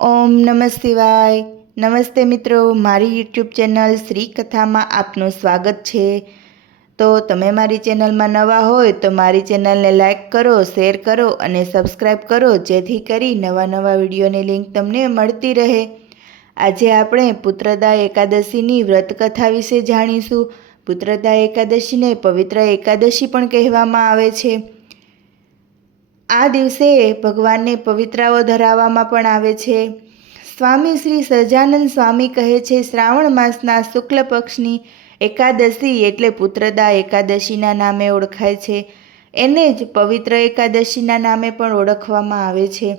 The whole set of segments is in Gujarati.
ઓમ નમઃ શિવાય। નમસ્તે મિત્રો, મારી યુટ્યુબ ચેનલ શ્રી કથામાં આપનું સ્વાગત છે। તો તમે મારી ચેનલમાં નવા હોય તો મારી ચેનલને લાઈક કરો, શેર કરો અને સબસ્ક્રાઈબ કરો, જેથી કરી નવા વિડીયોની લિંક તમને મળતી રહે। આજે આપણે પુત્રદા એકાદશીની વ્રત કથા વિશે જાણીશું। પુત્રદા એકાદશીને પવિત્ર એકાદશી પણ કહેવામાં આવે છે। આ દિવસે ભગવાનને પવિત્રાઓ ધરાવવામાં પણ આવે છે। સ્વામી શ્રી સહજાનંદ સ્વામી કહે છે, શ્રાવણ માસના શુક્લ પક્ષની એકાદશી એટલે પુત્રદા એકાદશીના નામે ઓળખાય છે। એને જ પવિત્ર એકાદશીના નામે પણ ઓળખવામાં આવે છે।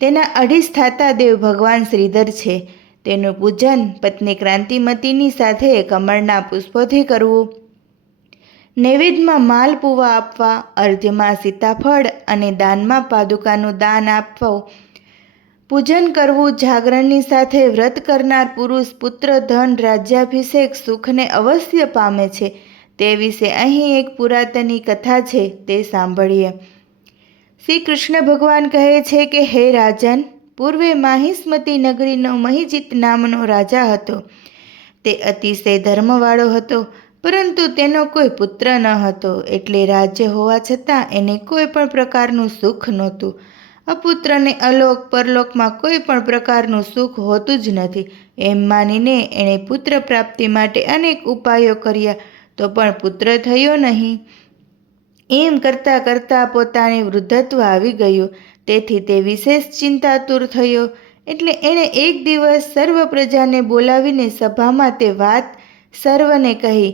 તેના અધિષ્ઠાતા દેવ ભગવાન શ્રીધર છે। તેનું પૂજન પત્ની ક્રાંતિમતીની સાથે કમળના પુષ્પોથી કરવું, નૈવેદ્યમાં માલપુવા આપવા, અર્ધ્યમાં સીતાફળ અને દાનમાં પાદુકાનું દાન આપવું, પૂજન કરવું, જાગરણની સાથે વ્રત કરનાર પુરુષ પુત્ર, ધન, રાજ્યાભિષેક, સુખને અવશ્ય પામે છે। તે વિશે અહીં એક પુરાતની કથા છે, તે સાંભળીએ। શ્રી કૃષ્ણ ભગવાન કહે છે કે હે રાજન, પૂર્વે માહિષ્મતી નગરીનો મહિજીત નામનો રાજા હતો। તે અતિશય ધર્મવાળો હતો, પરંતુ તેનો કોઈ પુત્ર ન હતો, એટલે રાજ્ય હોવા છતાં એને કોઈ પણ પ્રકારનું સુખ નહોતું। અપુત્રને અલોક પરલોકમાં કોઈ પણ પ્રકારનું સુખ હોતું જ નથી, એમ માનીને એણે પુત્ર પ્રાપ્તિ માટે અનેક ઉપાયો કર્યા, તો પણ પુત્ર થયો નહીં। એમ કરતાં કરતાં પોતાને વૃદ્ધત્વ આવી ગયું, તેથી તે વિશેષ ચિંતાતુર થયો। એટલે એણે એક દિવસ સર્વ પ્રજાને બોલાવીને સભામાં તે વાત સર્વને કહી,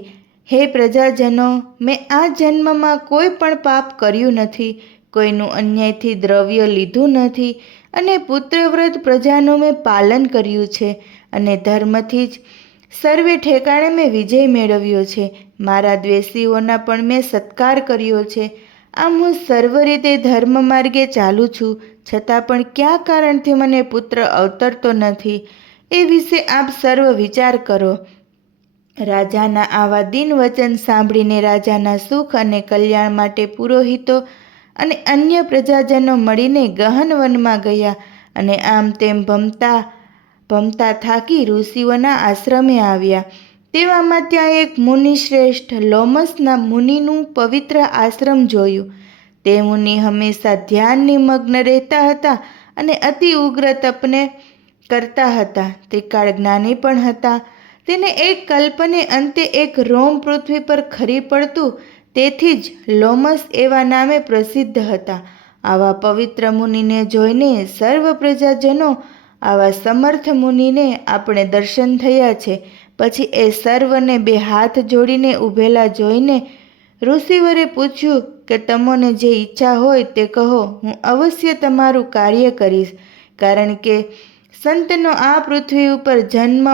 હે પ્રજાજનો, મેં આ જન્મમાં કોઈ પણ પાપ કર્યું નથી, કોઈનું અન્યાયથી દ્રવ્ય લીધું નથી, અને પુત્રવ્રત પ્રજાનું મેં પાલન કર્યું છે, અને ધર્મથી જ સર્વે ઠેકાણે મેં વિજય મેળવ્યો છે। મારા દ્વેષીઓના પણ મેં સત્કાર કર્યો છે। આમ હું સર્વ રીતે ધર્મ માર્ગે ચાલું છું, છતાં પણ કયા કારણથી મને પુત્ર અવતરતો નથી, એ વિશે આપ સર્વ વિચાર કરો। રાજાના આવા દીન વચન સાંભળીને રાજાના સુખ અને કલ્યાણ માટે પુરોહિતો અને અન્ય પ્રજાજનો મળીને ગહન વનમાં ગયા, અને આમ તેમ ભમતા થાકી ઋષિઓના આશ્રમે આવ્યા। તેવામાં ત્યાં એક મુનિશ્રેષ્ઠ લોમસના મુનિનું પવિત્ર આશ્રમ જોયું। તે મુનિ હંમેશા ધ્યાન નિમગ્ન રહેતા હતા અને અતિ ઉગ્ર તપને કરતા હતા। ત્રિકાળ જ્ઞાની પણ હતા। તેને એક કલ્પને અંતે એક રોમ પૃથ્વી પર ખરી પડતું, તેથી જ લોમસ એવા નામે પ્રસિદ્ધ હતા। આવા પવિત્ર મુનિને જોઈને સર્વ પ્રજાજનો, આવા સમર્થ મુનિને આપણે દર્શન થયા છે। પછી એ સર્વને બે હાથ જોડીને ઊભેલા જોઈને ઋષિવરે પૂછ્યું કે તમોને જે ઈચ્છા હોય તે કહો, હું અવશ્ય તમારું કાર્ય કરીશ, કારણ કે સંતનો આ પૃથ્વી ઉપર જન્મ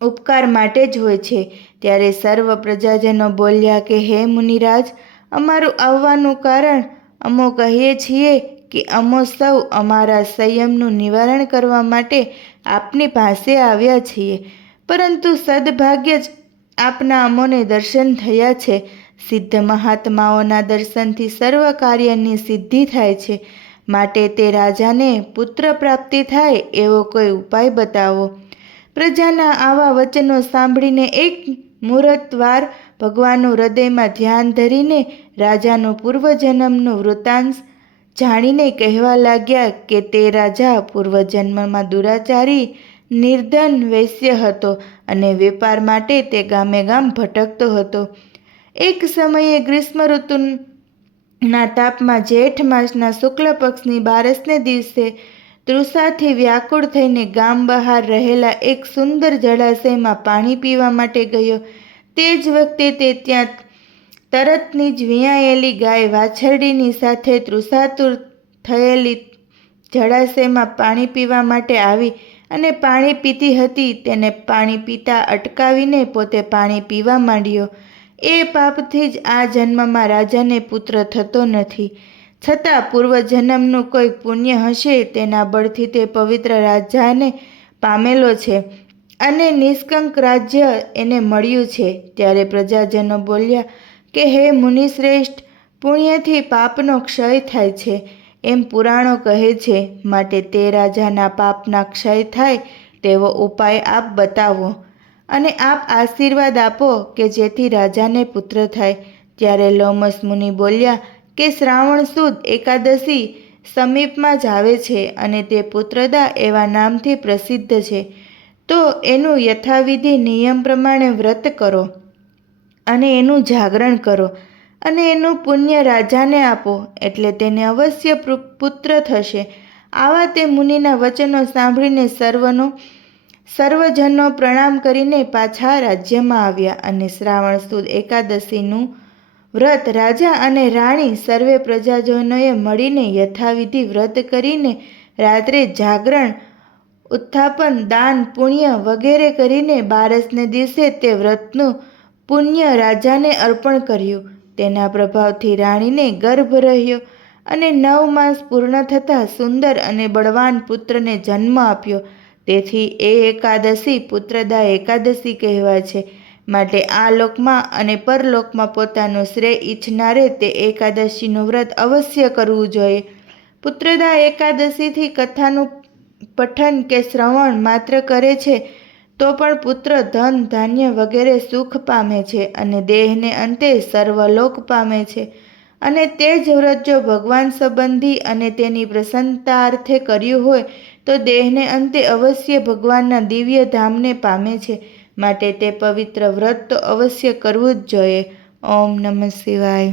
ઉપકાર માટે જ હોય છે। ત્યારે સર્વ પ્રજાજનો બોલ્યા કે હે મુનિરાજ, અમારું આવવાનું કારણ અમો કહીએ છીએ કે અમો સૌ અમારા સંયમનું નિવારણ કરવા માટે આપની પાસે આવ્યા છીએ, પરંતુ સદભાગ્ય જ આપના અમોને દર્શન થયા છે। સિદ્ધ મહાત્માઓના દર્શનથી સર્વ કાર્યની સિદ્ધિ થાય છે, માટે તે રાજાને પુત્ર પ્રાપ્તિ થાય એવો કોઈ ઉપાય બતાવો। પ્રજાના આવા વચનો સાંભળીને એક મુહૂર્તવાર ભગવાનનું હૃદયમાં ધ્યાન ધરીને રાજાનું પૂર્વજન્મનું વૃત્તાંત જાણીને કહેવા લાગ્યા કે તે રાજા પૂર્વજન્મમાં દુરાચારી નિર્ધન વૈશ્ય હતો, અને વેપાર માટે તે ગામે ગામ ભટકતો હતો। એક સમયે ગ્રીષ્મ ઋતુના તાપમાં જેઠ માસના શુક્લ પક્ષની બારસને દિવસે તૃષાથી વ્યાકુળ થઈને ગામ બહાર રહેલા એક સુંદર જળાશયમાં પાણી પીવા માટે ગયો। તે જ વખતે તે ત્યાં તરતની જ વિયાયેલી ગાય વાછરડીની સાથે તૃષાતુર થયેલી જળાશયમાં પાણી પીવા માટે આવી અને પાણી પીતી હતી। તેને પાણી પીતા અટકાવીને પોતે પાણી પીવા માંડ્યો। એ પાપથી જ આ જન્મમાં રાજાને પુત્ર થતો નથી, છતાં પૂર્વજન્મનું કોઈ પુણ્ય હશે, તેના બળથી તે પવિત્ર રાજાને પામેલો છે, અને નિષ્કંક રાજ્ય એને મળ્યું છે। ત્યારે પ્રજાજનો બોલ્યા કે હે મુનિશ્રેષ્ઠ, પુણ્યથી પાપનો ક્ષય થાય છે, એમ પુરાણો કહે છે. માટે તે રાજાના પાપના ક્ષય થાય તેવો ઉપાય આપ બતાવો અને આપ આશીર્વાદ આપો કે જેથી રાજાને પુત્ર થાય. ત્યારે લોમસ મુનિ બોલ્યા કે શ્રાવણ સુદ એકાદશી સમીપમાં જ આવે છે અને તે પુત્રદા એવા નામથી પ્રસિદ્ધ છે. તો એનું યથાવિધિ નિયમ પ્રમાણે વ્રત કરો અને એનું જાગરણ કરો અને એનું પુણ્ય રાજાને આપો એટલે તેને અવશ્ય પુત્ર થશે. આવા તે મુનિના વચનો સાંભળીને સર્વજનો પ્રણામ કરીને પાછા રાજ્યમાં આવ્યા અને શ્રાવણ સુદ એકાદશીનું વ્રત રાજા અને રાણી સર્વે પ્રજાજનોએ મળીને યથાવિધિ વ્રત કરીને રાત્રે જાગરણ, ઉત્થાપન, દાન, પુણ્ય વગેરે કરીને 12ને દિવસે તે વ્રતનું પુણ્ય રાજાને અર્પણ કર્યું. તેના પ્રભાવથી રાણીને ગર્ભ રહ્યો અને 9 માસ પૂર્ણ થતાં સુંદર અને બળવાન પુત્રને જન્મ આપ્યો. તેથી એ એકાદશી પુત્રદા એકાદશી કહેવાય છે. માટે આ લોકમાં અને પરલોકમાં પોતાનું શ્રેય ઈચ્છનારે તે એકાદશીનું વ્રત અવશ્ય કરવું જોઈએ. પુત્રદા એકાદશીથી કથાનું પઠન કે શ્રવણ માત્ર કરે છે તો પણ પુત્ર, ધન, ધાન્ય વગેરે સુખ પામે છે અને દેહને અંતે સર્વલોક પામે છે. અને તે જ વ્રત જો ભગવાન સંબંધી અને તેની પ્રસન્નતાર્થે કર્યું હોય તો દેહને અંતે અવશ્ય ભગવાનના દિવ્ય ધામને પામે છે. માટે તે પવિત્ર વ્રત તો અવશ્ય કરવું જ જોઈએ. ઓમ નમઃ શિવાય.